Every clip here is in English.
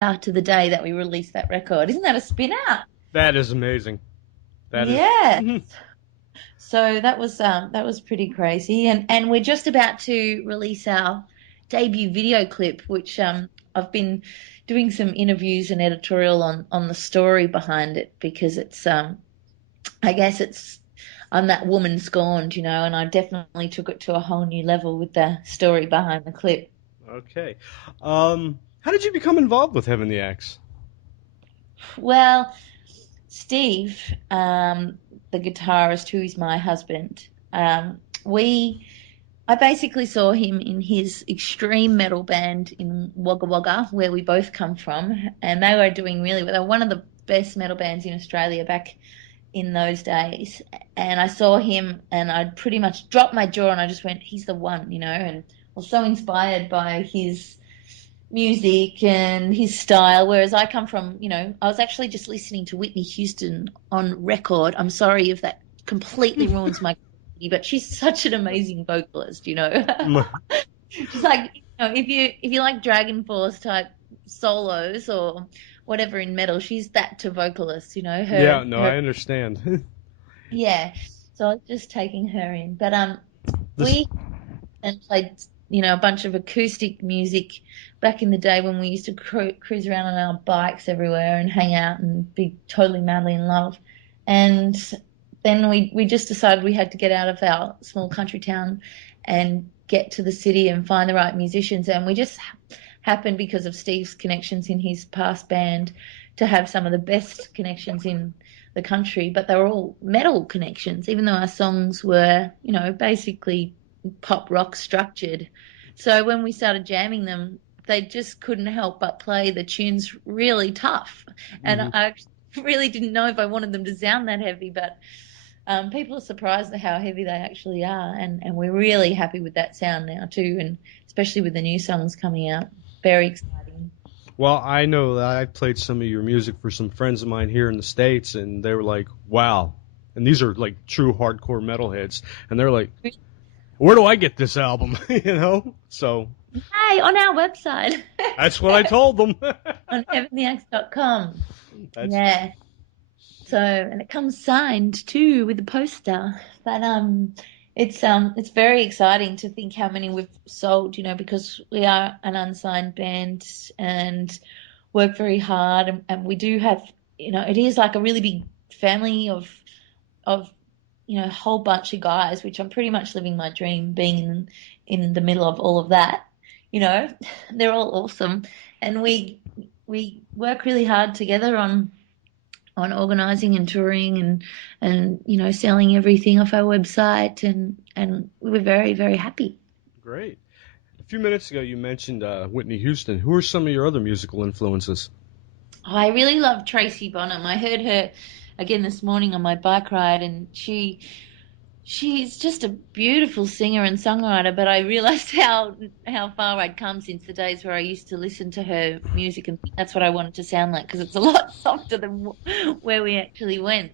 to the day that we released that record. Isn't that a spin out? That is amazing. That is. Yeah. So that was pretty crazy, and we're just about to release our debut video clip, which I've been doing some interviews and editorial on the story behind it because it's I guess it's I'm that woman scorned, and I definitely took it to a whole new level with the story behind the clip. Okay. How did you become involved with Heaven the Axe? Well, Steve, the guitarist who is my husband, we I basically saw him in his extreme metal band in Wagga Wagga, where we both come from, and they were doing really well. They were one of the best metal bands in Australia back in those days. And I saw him, and I pretty much dropped my jaw, and I just went, "He's the one," and I was so inspired by his music and his style. Whereas I come from, I was actually just listening to Whitney Houston on record. I'm sorry if that completely ruins my quality, but she's such an amazing vocalist. She's like, if you like Dragon Force type solos or whatever in metal, she's that to vocalists. Yeah, Her no, her I understand. yeah. So I was just taking her in. But This. we and played, a bunch of acoustic music back in the day when we used to cruise around on our bikes everywhere and hang out and be totally madly in love. And then we just decided we had to get out of our small country town and get to the city and find the right musicians. And we just happened, because of Steve's connections in his past band, to have some of the best connections in the country, but they were all metal connections, even though our songs were, basically pop rock structured. So when we started jamming them, they just couldn't help but play the tunes really tough. And Mhm. I actually really didn't know if I wanted them to sound that heavy, but people are surprised at how heavy they actually are. And we're really happy with that sound now too, and especially with the new songs coming out. Very exciting. Well, I know that I played some of your music for some friends of mine here in the States, and they were like, wow. And these are like true hardcore metalheads. And they're like, where do I get this album? So Hey, on our website that's what I told them. on heaventheaxe.com. That's Yeah. So, and it comes signed too with a poster. But it's very exciting to think how many we've sold, because we are an unsigned band and work very hard, and we do have, it is like a really big family of a whole bunch of guys, which I'm pretty much living my dream being in the middle of all of that. You know, they're all awesome, and we work really hard together on organizing and touring and selling everything off our website, and we were very, very happy. great. A few minutes ago, you mentioned Whitney Houston. Who are some of your other musical influences? I really love Tracy Bonham. I heard her again this morning on my bike ride, and she's just a beautiful singer and songwriter, but I realized how far I'd come since the days where I used to listen to her music and think that's what I wanted to sound like, because it's a lot softer than where we actually went.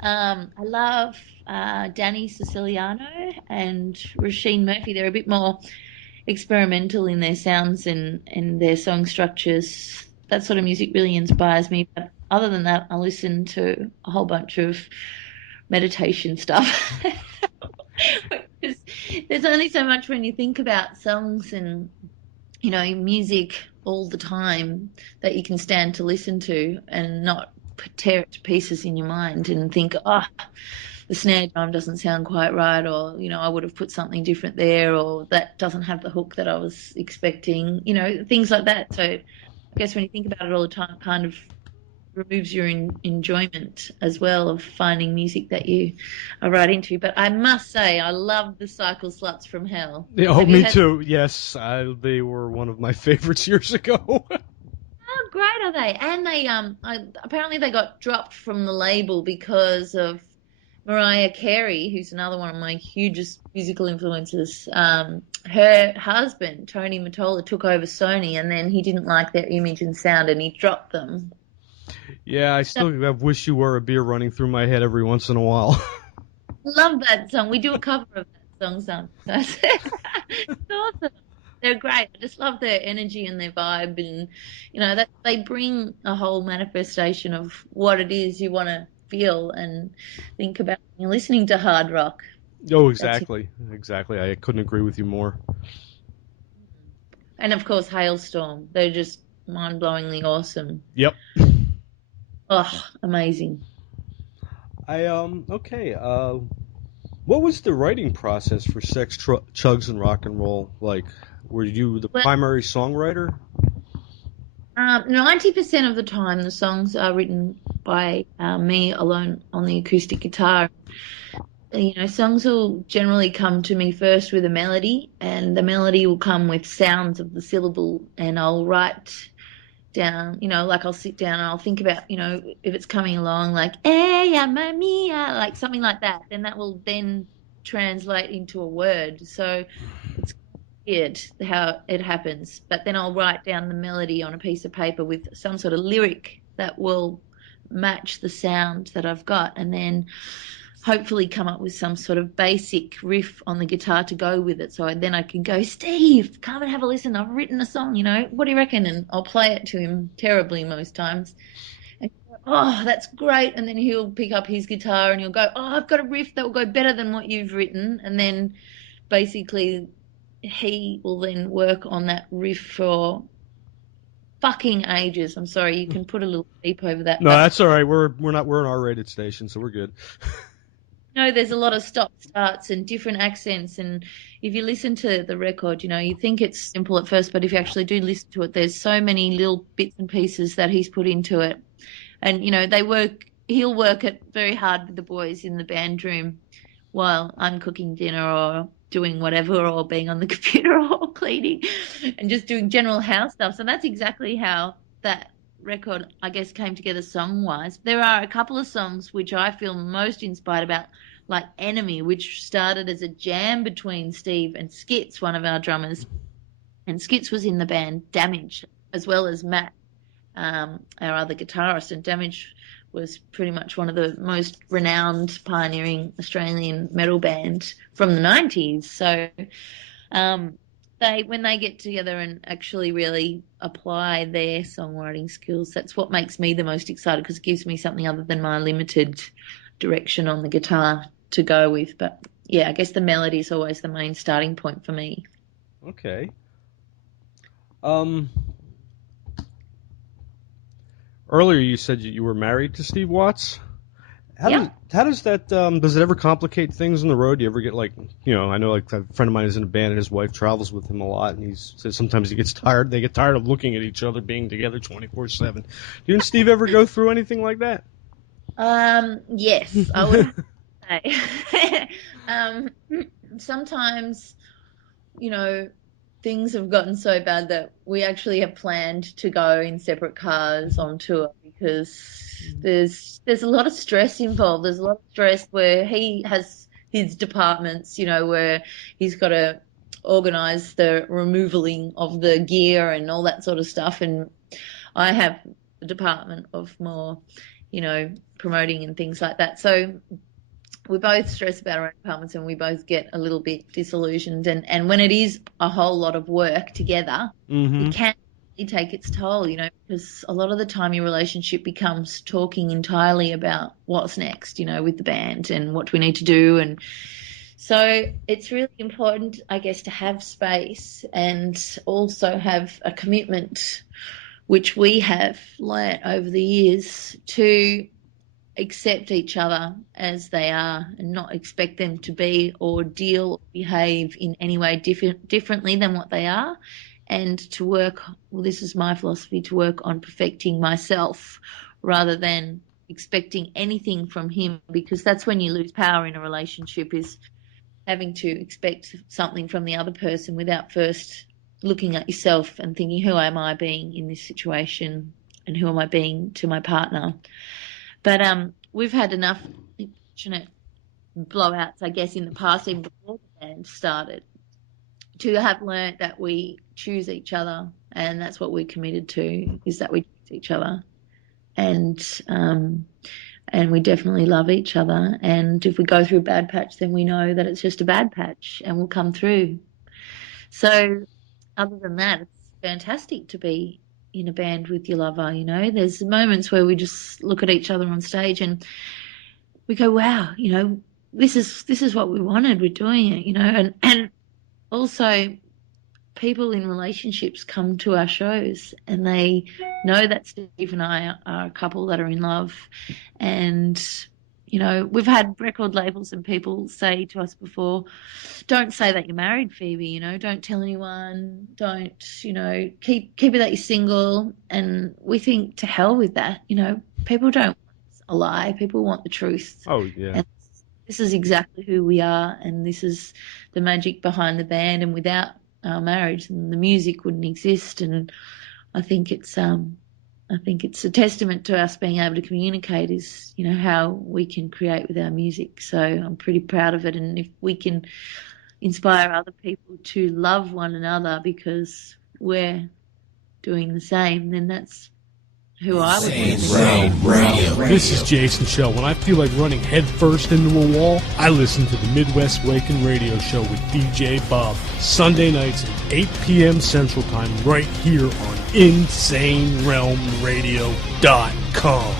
I love Danny Siciliano and Rasheen Murphy. They're a bit more experimental in their sounds and their song structures. That sort of music really inspires me. But other than that, I listen to a whole bunch of meditation stuff. Because there's only so much when you think about songs and music all the time that you can stand to listen to and not tear it to pieces in your mind and think, oh, the snare drum doesn't sound quite right, or I would have put something different there, or that doesn't have the hook that I was expecting, things like that. So I guess when you think about it all the time, it kind of removes your enjoyment as well of finding music that you are right into. But I must say, I love the Cycle Sluts from Hell. Yeah, oh, Have you me heard? too. Yes, they were one of my favorites years ago. How great are they? And they apparently they got dropped from the label because of Mariah Carey, who's another one of my hugest musical influences. Her husband, Tony Mottola, took over Sony, and then he didn't like their image and sound, and he dropped them. Yeah, I So, still have "Wish You Were a Beer" running through my head every once in a while. love that song. We do a cover of that song sometimes. It's awesome. they're great. I just love their energy and their vibe, and that they bring a whole manifestation of what it is you want to feel and think about when you're listening to hard rock. Oh, That's exactly. Exactly. I couldn't agree with you more. And of course, Hailstorm. They're just mind-blowingly awesome. Yep. Oh, amazing. Okay. What was the writing process for Sex, Chugs, and Rock and Roll? Like, were you the Well, primary songwriter? 90% of the time, the songs are written by me alone on the acoustic guitar. Songs will generally come to me first with a melody, and the melody will come with sounds of the syllable, and I'll write down, like I'll sit down and I'll think about, if it's coming along like, hey, mamma mia, like something like that, then that will then translate into a word. So it's weird how it happens. But then I'll write down the melody on a piece of paper with some sort of lyric that will match the sound that I've got, and then hopefully come up with some sort of basic riff on the guitar to go with it. So then I can go, Steve, come and have a listen. I've written a song, what do you reckon? And I'll play it to him terribly most times. And he'll go, oh, that's great. And then he'll pick up his guitar and he'll go, oh, I've got a riff that will go better than what you've written. And then basically he will then work on that riff for fucking ages. I'm sorry, you can put a little beep over that. No, But that's all right. We're an R-rated station, so we're good. there's a lot of stop starts and different accents, and if you listen to the record, you think it's simple at first, but if you actually do listen to it, there's so many little bits and pieces that he's put into it. And he'll work it very hard with the boys in the band room while I'm cooking dinner or doing whatever, or being on the computer or cleaning and just doing general house stuff. So that's exactly how that record, I guess, came together song wise. There are a couple of songs which I feel most inspired about, like Enemy, which started as a jam between Steve and Skits, one of our drummers. And Skits was in the band Damage, as well as Matt, our other guitarist. And Damage was pretty much one of the most renowned pioneering Australian metal band from the 90s. So when they get together and actually really apply their songwriting skills, that's what makes me the most excited, because it gives me something other than my limited direction on the guitar to go with. But yeah, I guess the melody is always the main starting point for me. Okay. Earlier you said you were married to Steve Watts. Yeah. How does that does it ever complicate things on the road? Do you ever get like, I know like a friend of mine is in a band and his wife travels with him a lot, and he says sometimes he gets tired. They get tired of looking at each other being together 24/7. You and Steve ever go through anything like that? Yes, I would say. Sometimes, things have gotten so bad that we actually have planned to go in separate cars on tour, because there's a lot of stress involved. There's a lot of stress where he has his departments, where he's got to organize the removaling of the gear and all that sort of stuff, and I have the department of more, promoting and things like that. So we both stress about our own departments, and we both get a little bit disillusioned. And when it is a whole lot of work together, Mm-hmm. it can really take its toll, because a lot of the time your relationship becomes talking entirely about what's next, with the band and what we need to do. And so it's really important, I guess, to have space and also have a commitment, which we have learnt over the years, to accept each other as they are and not expect them to be or deal or behave in any way differently than what they are, and to work, well, this is my philosophy, to work on perfecting myself rather than expecting anything from him, because that's when you lose power in a relationship, is having to expect something from the other person without first looking at yourself and thinking, who am I being in this situation and who am I being to my partner? But we've had enough unfortunate blowouts, I guess, in the past, even before the band started, to have learnt that we choose each other, and that's what we're committed to, is that we choose each other, and we definitely love each other. And if we go through a bad patch, then we know that it's just a bad patch, and we'll come through. So other than that, it's fantastic to be in a band with your lover. You know, there's moments where we just look at each other on stage and we go, wow, you know, this is what we wanted. We're doing it, you know, and also people in relationships come to our shows and they know that Steve and I are a couple that are in love. And, you know, we've had record labels and people say to us before, don't say that you're married, Phoebe, you know, don't tell anyone, don't, you know, keep it that you're single. And we think to hell with that, you know, people don't want a lie, people want the truth. Oh, yeah. And this is exactly who we are, and this is the magic behind the band. And without our marriage, and the music wouldn't exist. And I think it's a testament to us being able to communicate is, you know, how we can create with our music. So I'm pretty proud of it. And if we can inspire other people to love one another because we're doing the same, then that's who I would be. This is Jason Shell. When I feel like running headfirst into a wall, I listen to the Midwest Waking Radio Show with DJ Bob. Sunday nights at 8 p.m. Central Time right here on InsaneRealmRadio.com.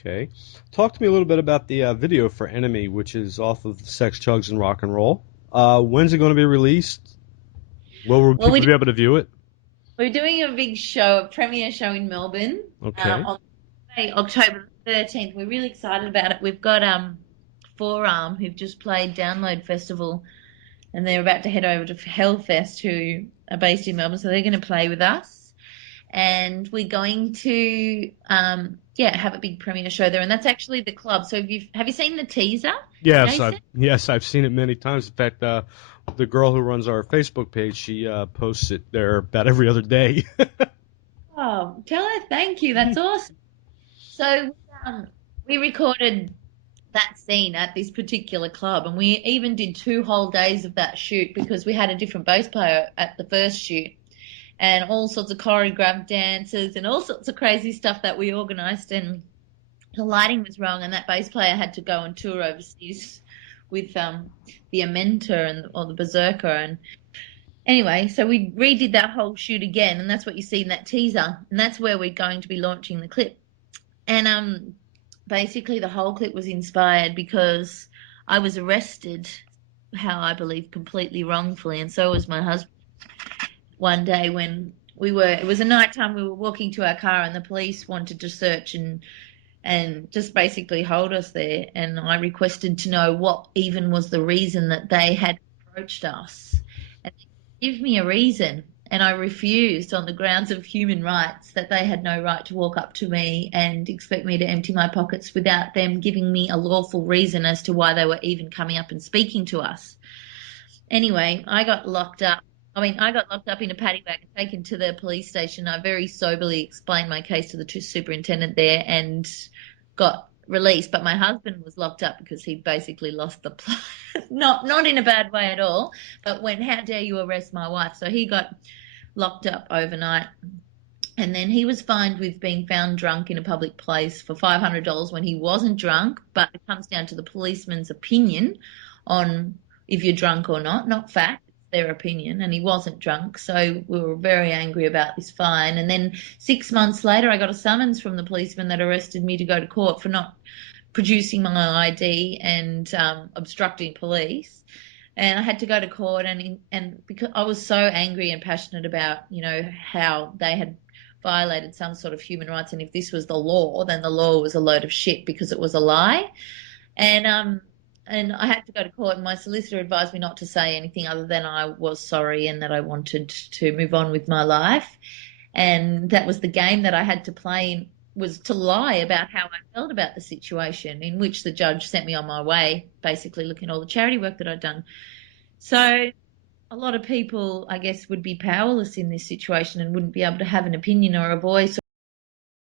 Okay. Talk to me a little bit about the video for Enemy, which is off of Sex, Chugs, and Rock and Roll. When's it going to be released? Will people be able to view it? We're doing a big show, a premiere show in Melbourne. Okay. On October 13th. We're really excited about it. We've got Forearm, who've just played Download Festival, and they're about to head over to Hellfest, who are based in Melbourne, so they're going to play with us. And we're going to have a big premiere show there, and that's actually the club. So have you seen the teaser? Yes, I've seen it many times. In fact, the girl who runs our Facebook page, she posts it there about every other day. Oh, tell her thank you. That's awesome. So we recorded that scene at this particular club, and we even did 2 whole days of that shoot because we had a different bass player at the first shoot. And all sorts of choreographed dances and all sorts of crazy stuff that we organised, and the lighting was wrong, and that bass player had to go on tour overseas with the Amenta or the Berserker. And anyway, so we redid that whole shoot again, and that's what you see in that teaser, and that's where we're going to be launching the clip. And basically the whole clip was inspired because I was arrested, how I believe completely wrongfully, and so was my husband. One day when it was a night time, we were walking to our car and the police wanted to search and just basically hold us there. And I requested to know what even was the reason that they had approached us. And they give me a reason. And I refused on the grounds of human rights, that they had no right to walk up to me and expect me to empty my pockets without them giving me a lawful reason as to why they were even coming up and speaking to us. Anyway, I got locked up. I got locked up in a paddy bag and taken to the police station. I very soberly explained my case to the superintendent there and got released. But my husband was locked up because he basically lost the plot. Not in a bad way at all, but went, how dare you arrest my wife? So he got locked up overnight. And then he was fined with being found drunk in a public place for $500 when he wasn't drunk. But it comes down to the policeman's opinion on if you're drunk or not fact. Their opinion, and he wasn't drunk, so we were very angry about this fine. And then 6 months later I got a summons from the policeman that arrested me to go to court for not producing my ID and obstructing police, and I had to go to court, and because I was so angry and passionate about, you know, how they had violated some sort of human rights, and if this was the law, then the law was a load of shit because it was a lie. And I had to go to court, and my solicitor advised me not to say anything other than I was sorry and that I wanted to move on with my life. And that was the game that I had to play, was to lie about how I felt about the situation, in which the judge sent me on my way, basically looking at all the charity work that I'd done. So a lot of people, I guess, would be powerless in this situation and wouldn't be able to have an opinion or a voice